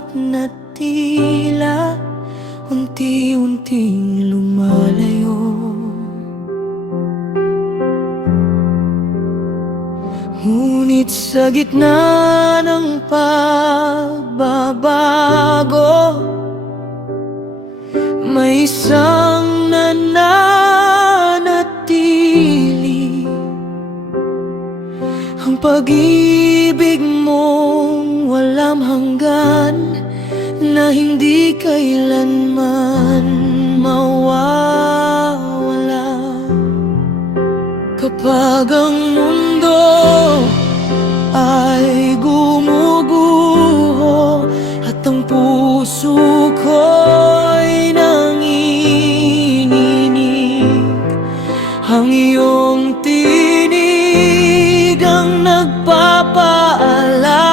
pangarap na tila unti-unting lumalayo. Ngunit sa gitna ng pagbabago, may isang nananatili, ang pag-ibig mong walang hanggan, na hindi kailanman mawawala. Kapag ang mundo ay gumuguho at ang puso ko'y nanginginig, ang iyong tinig ang nagpapaalala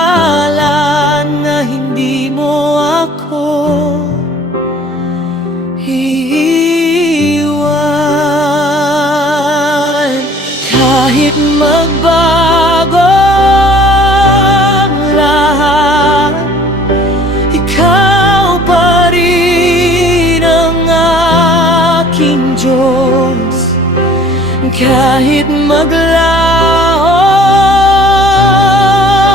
na hindi mo ako iiwan. Kahit magbago ang lahat, ikaw pa rin ang aking Diyos. Kahit maglaho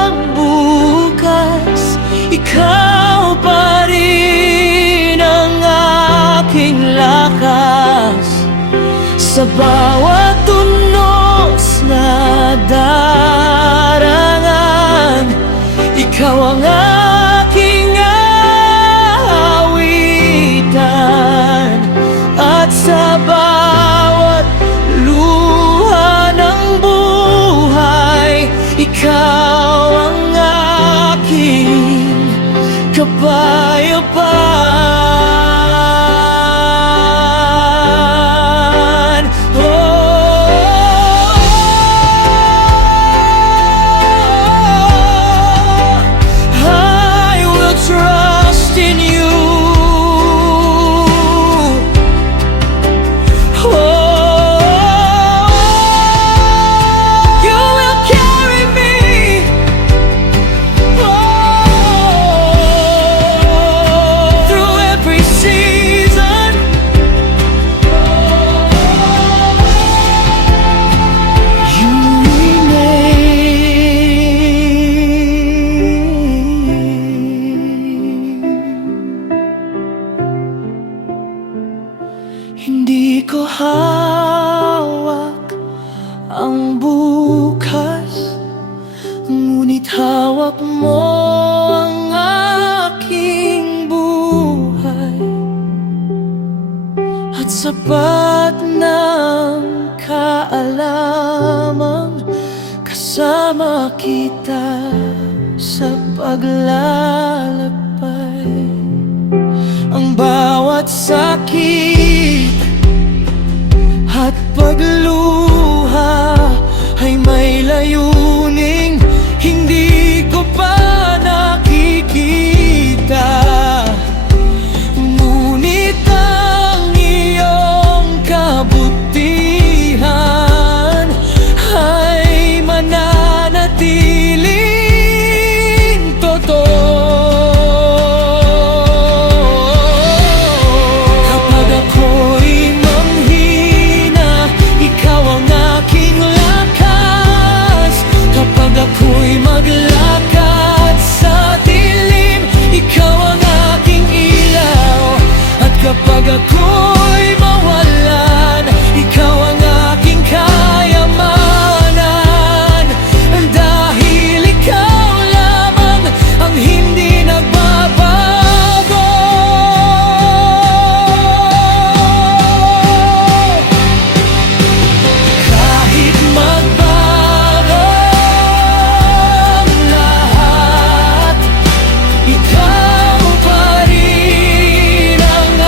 ang bukas, ikaw pa rin ang aking lakas. Sa bawat tunos na darangan, ikaw ang aking awitan. At sa bawat luha ng buhay, ikaw ang aking kapayapaan. Hindi ko hawak ang bukas, ngunit hawak mo ang aking buhay. At sapat ng kaalamang kasama kita sa paglalakbay. Ang bawat sakit at pagluha ay may layuning hindi ko pa nakikita. Ngunit ang iyong kabutihan ay mananatiling totoo. Ako'y maglakad sa dilim, ikaw ang aking ilaw. At kapag ako'y mawalan, ikaw ang aking kayamanan. Dahil ikaw lamang ang hindi nagbabago. Kahit magbago ikaw pa rin ang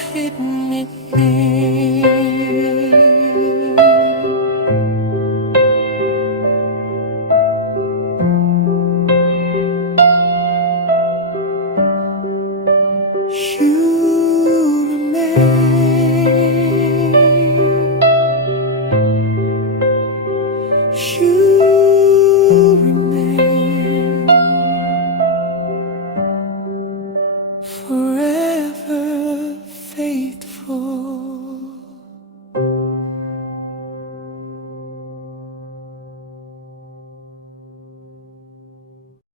kahit ngiti. You remain. You